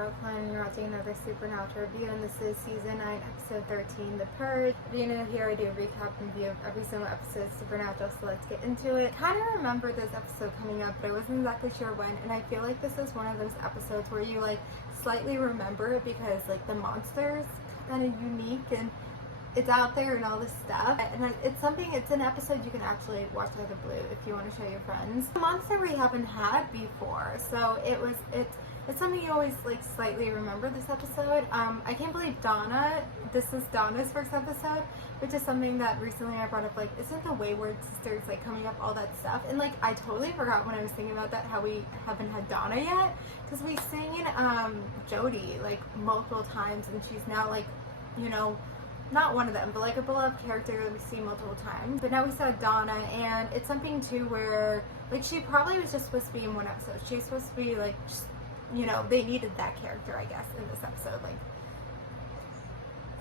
Brooklyn, and you're watching another Supernatural review, and this is Season 9, Episode 13, The Purge. Here I do a recap and review of every single episode of Supernatural, so let's get into it. I kind of remember this episode coming up, but I wasn't exactly sure when, and I feel like this is one of those episodes where you, slightly remember it because, the monster's kind of unique, and it's out there and all this stuff, and it's an episode you can actually watch out of the blue if you want to show your friends. A monster we haven't had before, so it's something you always slightly remember this episode. I can't believe this is Donna's first episode, which is something that recently I brought up, isn't the Wayward Sisters coming up, all that stuff, and I totally forgot when I was thinking about that how we haven't had Donna yet, because we've seen Jody multiple times, and she's now not one of them, but a beloved character that we see multiple times. But now we saw Donna, and it's something too where she probably was just supposed to be in one episode. She's supposed to be just, they needed that character, I guess, in this episode.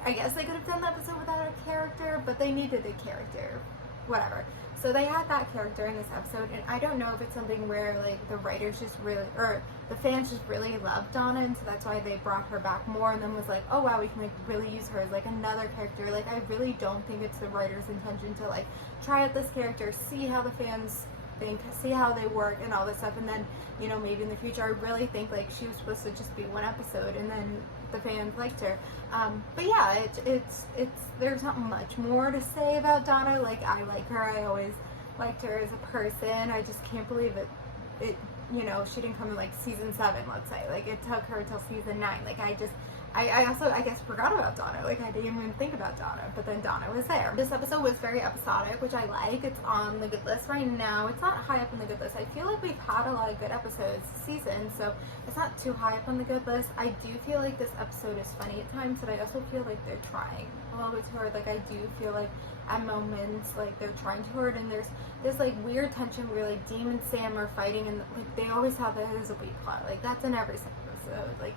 I guess they could have done the episode without a character, but they needed a character. Whatever. So they had that character in this episode, and I don't know if it's something where the writers just really, or the fans just really loved Donna, and so that's why they brought her back more, and then was oh wow, we can really use her as another character. I really don't think it's the writer's intention to try out this character, see how the fans think, see how they work and all this stuff, and then maybe in the future. I really think she was supposed to just be one episode, and then the fans liked her. But yeah, it's there's not much more to say about Donna. I like her. I always liked her as a person. I just can't believe it she didn't come in season 7, let's say. It took her till season 9. I also, I guess, forgot about Donna. I didn't even think about Donna, but then Donna was there. This episode was very episodic, which I like. It's on the good list right now. It's not high up on the good list. I feel like we've had a lot of good episodes this season, so it's not too high up on the good list. I do feel like this episode is funny at times, but I also feel like they're trying a little bit too hard. I do feel at moments, they're trying too hard, and there's this weird tension where Dean and Sam are fighting, and they always have that as a weak plot. That's in every episode.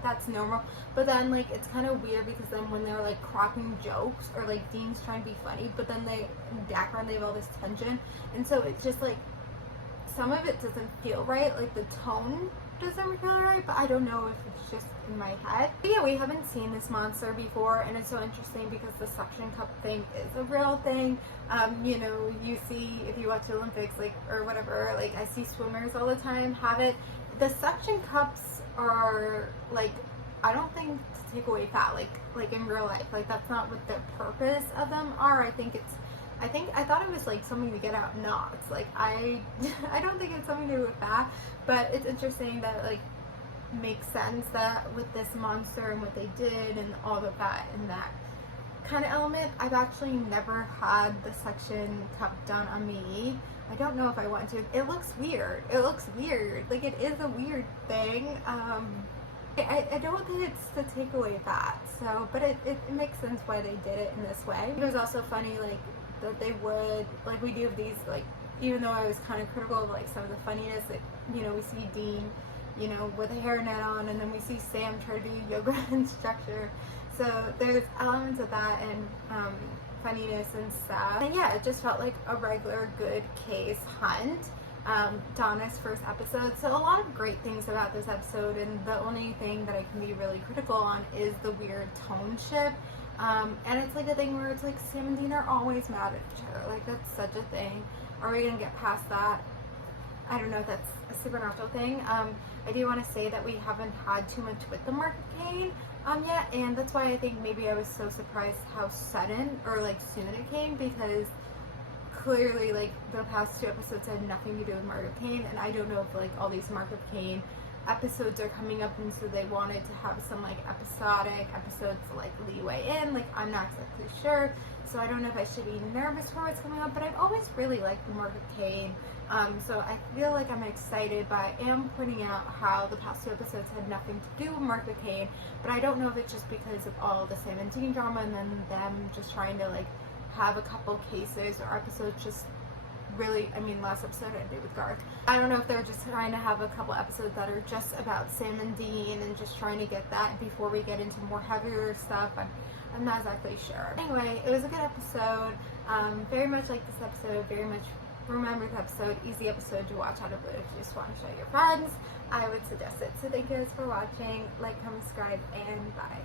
That's normal. But then it's kind of weird because then when they're cracking jokes, or Dean's trying to be funny, but then in the background they have all this tension, and so it's just some of it doesn't feel right. The tone doesn't feel right, but I don't know if it's just in my head. But yeah, we haven't seen this monster before, and it's so interesting because the suction cup thing is a real thing. You see, if you watch the Olympics, or whatever, I see swimmers all the time have it. The suction cups are I don't think to take away fat, in real life. That's not what the purpose of them are. I thought it was something to get out knots. I don't think it's something to do with that, but it's interesting that makes sense that with this monster and what they did and all of that and that kind of element. I've actually never had the suction cup done on me. I don't know if I want to. It looks weird. It is a weird thing. I don't think it's to take away fat, so, but it makes sense why they did it in this way. It was also funny, that they would, we do have these, even though I was kind of critical of, some of the funniness, we see Dean, with a hairnet on, and then we see Sam try to do yoga instructor, so there's elements of that, and, funniness and stuff. And yeah, it just felt like a regular good case hunt. Donna's first episode, so a lot of great things about this episode, and the only thing that I can be really critical on is the weird tone shift. And it's a thing where it's Sam and Dean are always mad at each other. That's such a thing. Are we gonna get past that? I don't know if that's a Supernatural thing. I do want to say that we haven't had too much with the Mark of Cain yet, and that's why I think maybe I was so surprised how sudden or soon it came, because clearly the past 2 episodes had nothing to do with Mark of Cain, and I don't know if all these Mark of Cain episodes are coming up, and so they wanted to have some episodic episodes leeway in. I'm not exactly sure, so I don't know if I should be nervous for what's coming up, but I've always really liked the Mark of Cain. So I feel I'm excited, but I am pointing out how the past 2 episodes had nothing to do with Mark of Cain, but I don't know if it's just because of all the Sam and Dean drama, and then them just trying to have a couple cases or episodes just really, last episode I did with Garth. I don't know if they're just trying to have a couple episodes that are just about Sam and Dean and just trying to get that before we get into more heavier stuff. I'm not exactly sure. Anyway, it was a good episode. Very much like this episode, very much remember the episode, easy episode to watch out of it if you just want to show your friends. I would suggest it. So thank you guys for watching. Like, comment, subscribe, and bye.